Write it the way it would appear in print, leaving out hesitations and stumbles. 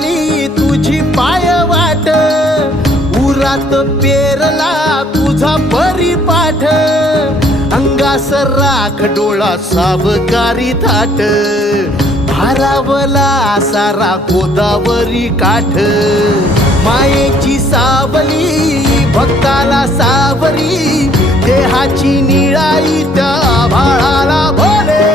झाली तुझी पायवाट, उरात पेरला तुझा परिपाठ, अंगास राख डोळा सावकारी थाट, भारावला सारा गोदावरी काठ, मायेची सावली भक्ताला सावरी, देहाची निळाई त्या भाळाला भोले.